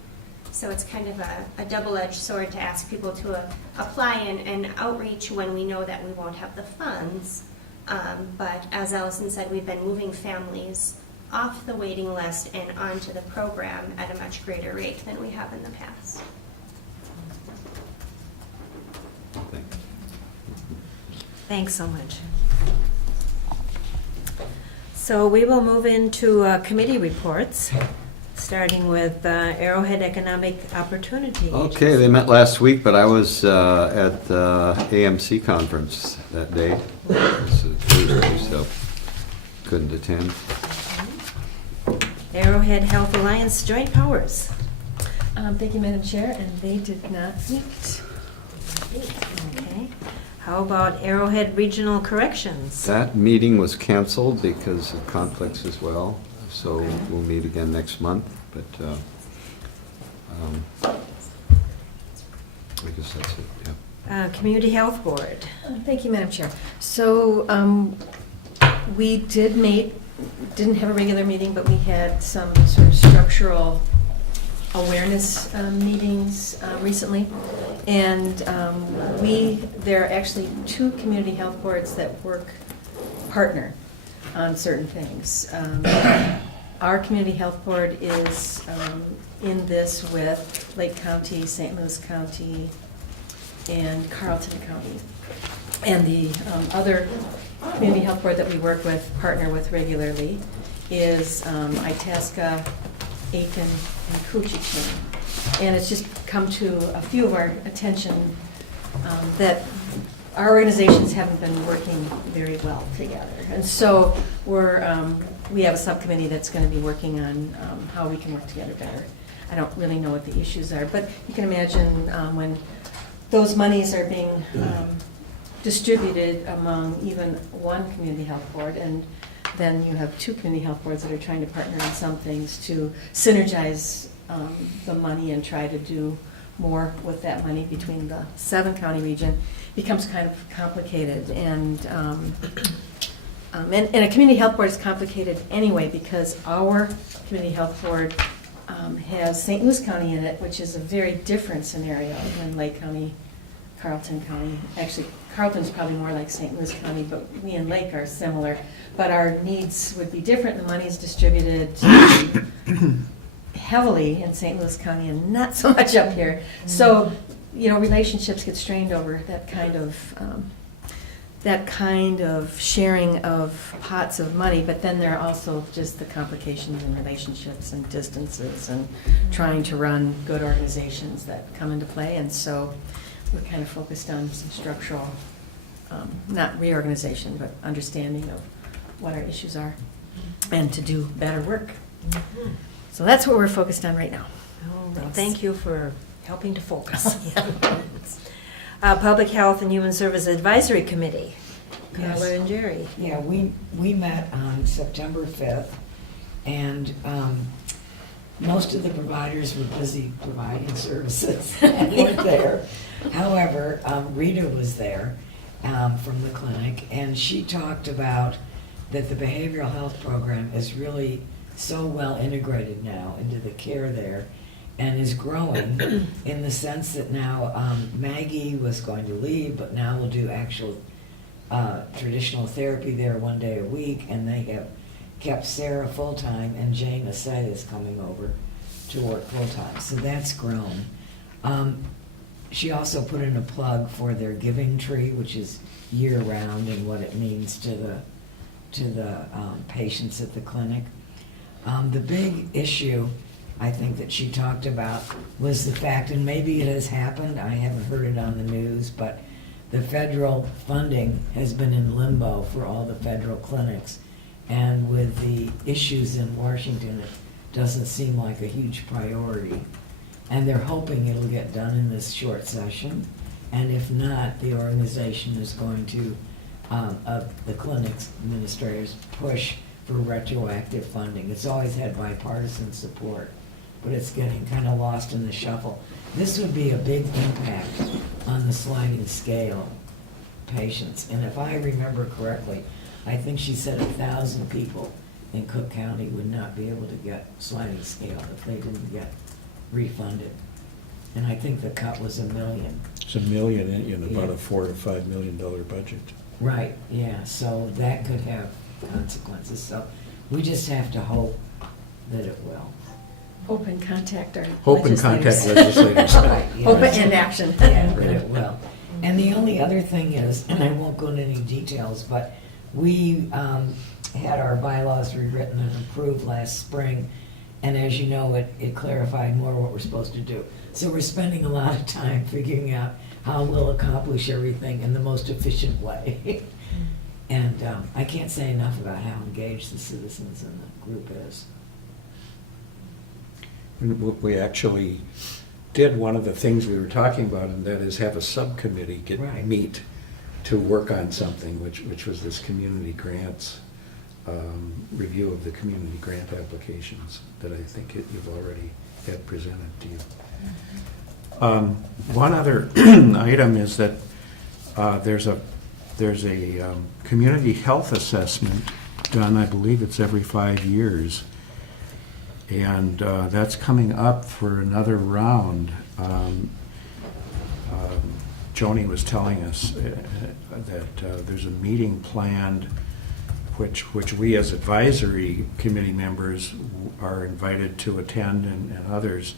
So it's kind of a double-edged sword to ask people to apply and outreach when we know that we won't have the funds. But as Allison said, we've been moving families off the waiting list and onto the program at a much greater rate than we have in the past. Thanks so much. So we will move into committee reports, starting with Arrowhead Economic Opportunity. Okay, they met last week, but I was at the AMC conference that day. It was a Tuesday, so couldn't attend. Arrowhead Health Alliance Joint Powers. Thank you, Madam Chair, and they did not meet. Okay. How about Arrowhead Regional Corrections? That meeting was canceled because of conflicts as well, so we'll meet again next month, but I guess that's it, yeah. Community Health Board. Thank you, Madam Chair. So we did didn't have a regular meeting, but we had some sort of structural awareness meetings recently. And there are actually 2 community health boards that partner on certain things. Our community health board is in this with Lake County, St. Louis County, and Carleton County. And the other community health board that we partner with regularly is Itasca, Aiken, and Coochin. And it's just come to a few of our attention that our organizations haven't been working very well together. And so we have a subcommittee that's going to be working on how we can work together better. I don't really know what the issues are, but you can imagine when those monies are being distributed among even one community health board, and then you have 2 community health boards that are trying to partner on some things to synergize the money and try to do more with that money between the 7-county region, becomes kind of complicated. And a community health board is complicated anyway because our community health board has St. Louis County in it, which is a very different scenario than Lake County, Carleton County. Actually, Carleton's probably more like St. Louis County, but we and Lake are similar. But our needs would be different. The money's distributed heavily in St. Louis County and not so much up here. So, relationships get strained over that kind of sharing of pots of money, but then there are also just the complications in relationships and distances and trying to run good organizations that come into play. And so we're kind of focused on some structural, not reorganization, but understanding of what our issues are and to do better work. So that's what we're focused on right now. Oh, well, thank you for helping to focus. Public Health and Human Service Advisory Committee. Yes. Carla and Jerry. Yeah, we met on September 5th, and most of the providers were busy providing services and weren't there. However, Rita was there from the clinic, and she talked about that the behavioral health program is really so well integrated now into the care there and is growing in the sense that now Maggie was going to leave, but now we'll do actual traditional therapy there one day a week, and they have kept Sarah full-time, and Jane Asay is coming over to work full-time, so that's grown. She also put in a plug for their giving tree, which is year-round, and what it means to the patients at the clinic. The big issue I think that she talked about was the fact, and maybe it has happened, I haven't heard it on the news, but the federal funding has been in limbo for all the federal clinics. And with the issues in Washington, it doesn't seem like a huge priority. And they're hoping it'll get done in this short session. And if not, the organization is going to, the clinics administrators, push for retroactive funding. It's always had bipartisan support, but it's getting kind of lost in the shuffle. This would be a big impact on the sliding scale patients. And if I remember correctly, I think she said 1,000 people in Cook County would not be able to get sliding scale if they didn't get refunded. And I think the cut was $1 million. It's $1 million in about Yeah. a $4 to $5 million budget. Right, yeah, so that could have consequences. So we just have to hope that it will. Hope and contact our Hope and contact legislators. legislators. Right, yeah. Hope and action. Yeah, that it will. And the only other thing is, and I won't go into any details, but we had our bylaws rewritten and approved last spring, and as you know, it clarified more what we're supposed to do. So we're spending a lot of time figuring out how we'll accomplish everything in the most efficient way. And I can't say enough about how engaged the citizens in the group is. We actually did one of the things we were talking about, and that is have a subcommittee Right. meet to work on something, which was this community grants, review of the community grant applications that I think you've already had presented to you. One other item is that there's a community health assessment done, I believe it's every 5 years. And that's coming up for another round. Joni was telling us that there's a meeting planned which we as advisory committee members are invited to attend, and others,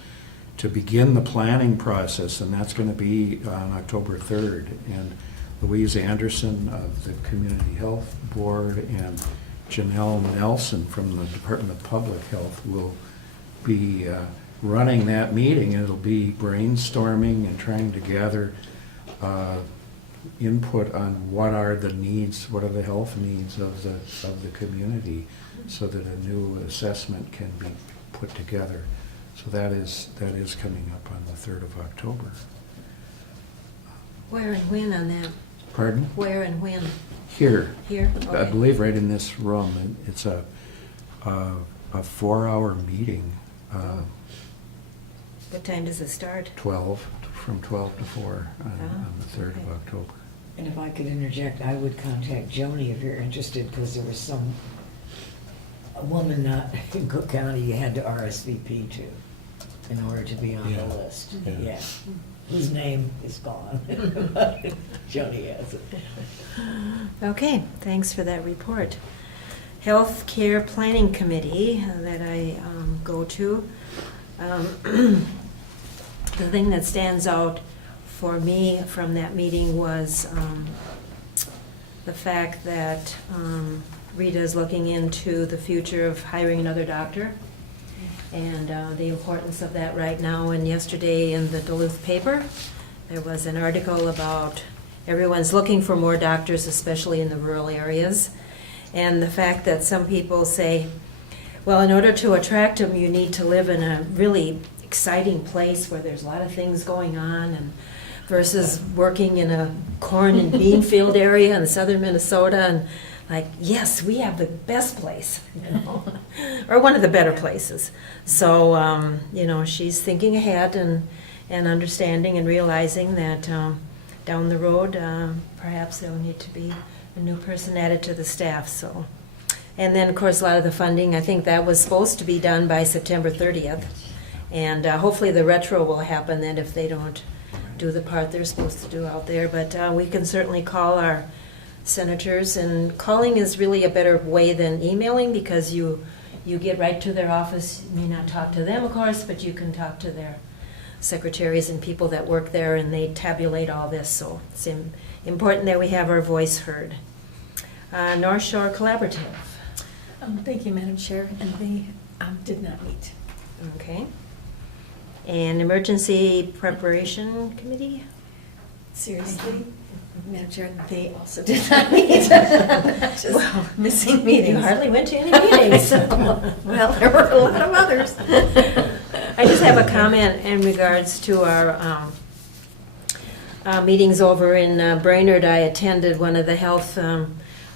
to begin the planning process, and that's going to be on October 3rd. And Louise Anderson of the Community Health Board and Janelle Nelson from the Department of Public Health will be running that meeting, and it'll be brainstorming and trying to gather input on what are the needs, what are the health needs of the community, so that a new assessment can be put together. So that is coming up on the 3rd of October. Where and when on that? Pardon? Where and when? Here. Here? I Okay. believe right in this room. And it's a 4-hour meeting, What time does it start? from 12 to 4 on the 3rd of okay. October. And if I could interject, I would contact Joni if you're interested, because there was a woman not in Cook County you had to RSVP to in order to be on Yeah. the list. Yeah. Yeah. Whose name is gone. Joni has it. Okay, thanks for that report. Health Care Planning Committee that I go to. The thing that stands out for me from that meeting was the fact that Rita is looking into the future of hiring another doctor, and the importance of that right now. And yesterday in the Duluth paper, there was an article about everyone's looking for more doctors, especially in the rural areas. And the fact that some people say, well, in order to attract them, you need to live in a really exciting place where there's a lot of things going on. And versus working in a corn and bean field area in southern Minnesota, and like, yes, we have the best place, you know, or one of the better places. So, you know, she's thinking ahead and understanding and realizing that down the road, perhaps there will need to be a new person added to the staff. So, and then, of course, a lot of the funding, I think that was supposed to be done by September 30th. And hopefully the retro will happen then if they don't do the part they're supposed to do out there. But we can certainly call our senators, and calling is really a better way than emailing because you get right to their office. You may not talk to them, of course, but you can talk to their secretaries and people that work there, and they tabulate all this. So it's important that we have our voice heard. North Shore Collaborative. Thank you, Madam Chair, and they did not meet. Okay. And Emergency Preparation Committee? Seriously? Madam Chair, they also did not meet. Just missing meetings. You hardly went to any meetings. Well, there were a lot of others. I just have a comment in regards to our meetings over in Brainerd. I attended one of the health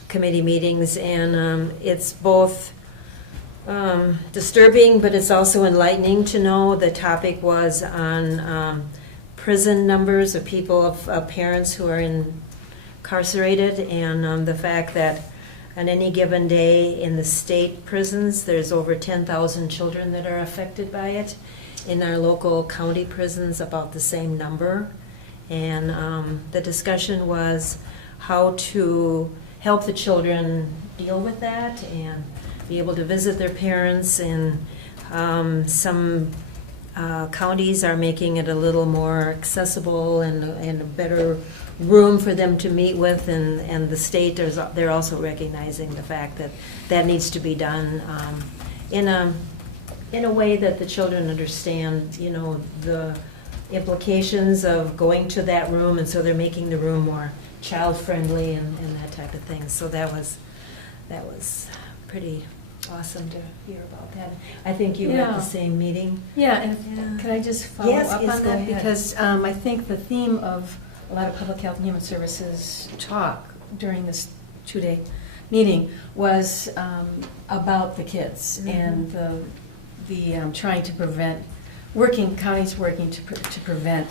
committee meetings, and it's both disturbing, but it's also enlightening to know. The topic was on prison numbers of people, of parents who are incarcerated, and the fact that on any given day in the state prisons, there's over 10,000 children that are affected by it. In our local county prisons, about the same number. And the discussion was how to help the children deal with that and be able to visit their parents. And some counties are making it a little more accessible and a better room for them to meet with, and the state, they're also recognizing the fact that that needs to be done in a way that the children understand, you know, the implications of going to that room, and so they're making the room more child-friendly and that type of thing. So that was pretty awesome to hear about that. I think you were at the same meeting. Yeah, and can I just follow up Yes, on go that? ahead. Because I think the theme of a lot of public health and human services talk during this two-day meeting was about the kids and the trying to prevent, counties working to prevent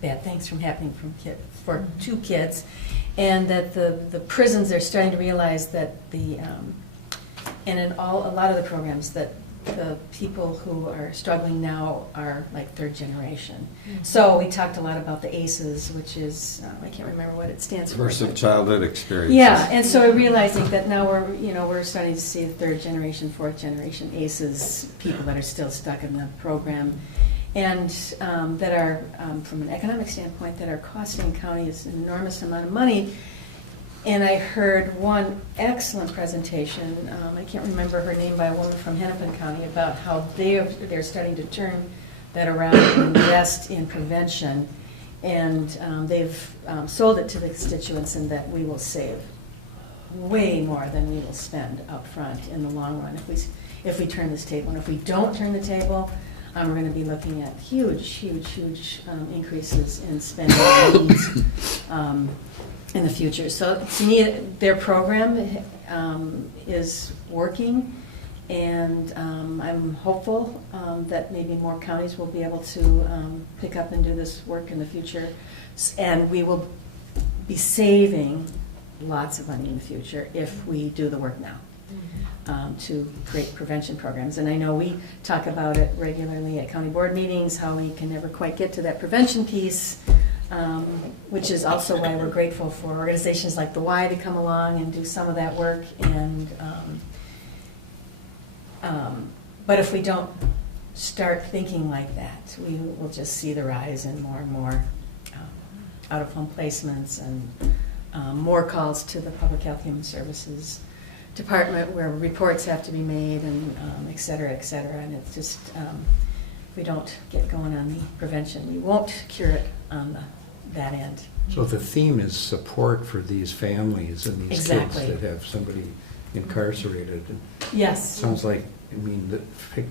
bad things from happening to kids, and that the prisons are starting to realize that and in a lot of the programs, that the people who are struggling now are like third generation. So we talked a lot about the ACEs, which is, I can't remember what it stands for. Immersive childhood experiences. Yeah, and so realizing that now we're starting to see third generation, fourth generation ACEs, people that are still stuck in the program, and that are, from an economic standpoint, that are costing counties an enormous amount of money. And I heard one excellent presentation, I can't remember her name, by a woman from Hennepin County, about how they're starting to turn that around and invest in prevention. And they've sold it to the constituents, and that we will save way more than we will spend up front in the long run if we turn this table. And if we don't turn the table, we're going to be looking at huge increases in spending needs in the future. So to me, their program is working, and I'm hopeful that maybe more counties will be able to pick up and do this work in the future, and we will be saving lots of money in the future if we do the work now to create prevention programs. And I know we talk about it regularly at county board meetings, how we can never quite get to that prevention piece, which is also why we're grateful for organizations like the Y to come along and do some of that work. And but if we don't start thinking like that, we will just see the rise in more and more out-of-home placements and more calls to the Public Health Human Services Department where reports have to be made, and et cetera, et cetera. And it's just, if we don't get going on the prevention, we won't cure it on that end. So the theme is support for these families and these Exactly. kids that have somebody incarcerated. Yes. Sounds like, I mean,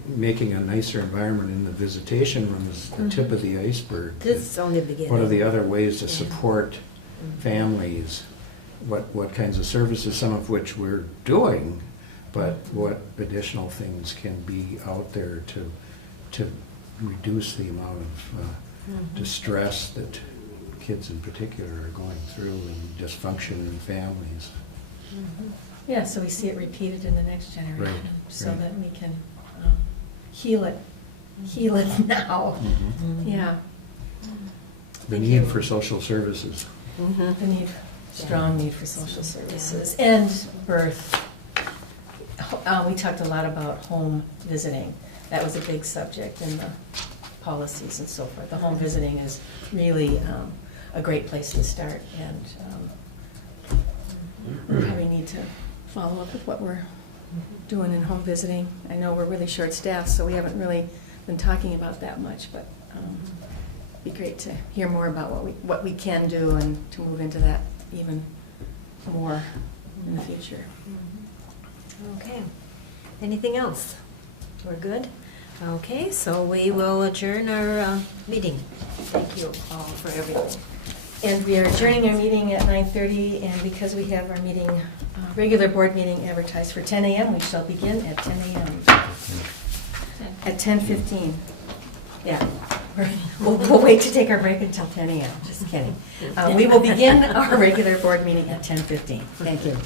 making a nicer environment in the visitation room is the tip of the iceberg. This is only the beginning. What are the other ways to Yeah. support families? What kinds of services, some of which we're doing, but what additional things can be out there to reduce the amount of distress that kids in particular are going through and dysfunction in families? Yeah, so we see it repeated in the next generation, Right, so right. that we can heal it now. Yeah, The Thank need you. for social services. the need, strong need for social services and birth. We talked a lot about home visiting. That was a big subject in the policies and so forth. The home visiting is really a great place to start, and we probably need to follow up with what we're doing in home visiting. I know we're really short-staffed, so we haven't really been talking about that much, but it'd be great to hear more about what we can do and to move into that even more in the future. Okay. Anything else? We're good? Okay, so we will adjourn our meeting. Thank you all for everything. And we are adjourning our meeting at 9:30, and because we have our meeting, regular board meeting advertised for 10 a.m., we shall begin at 10 a.m. At 10:15. Yeah. We'll wait to take our break until 10 a.m., just kidding. We will begin our regular board meeting at 10:15. Thank you.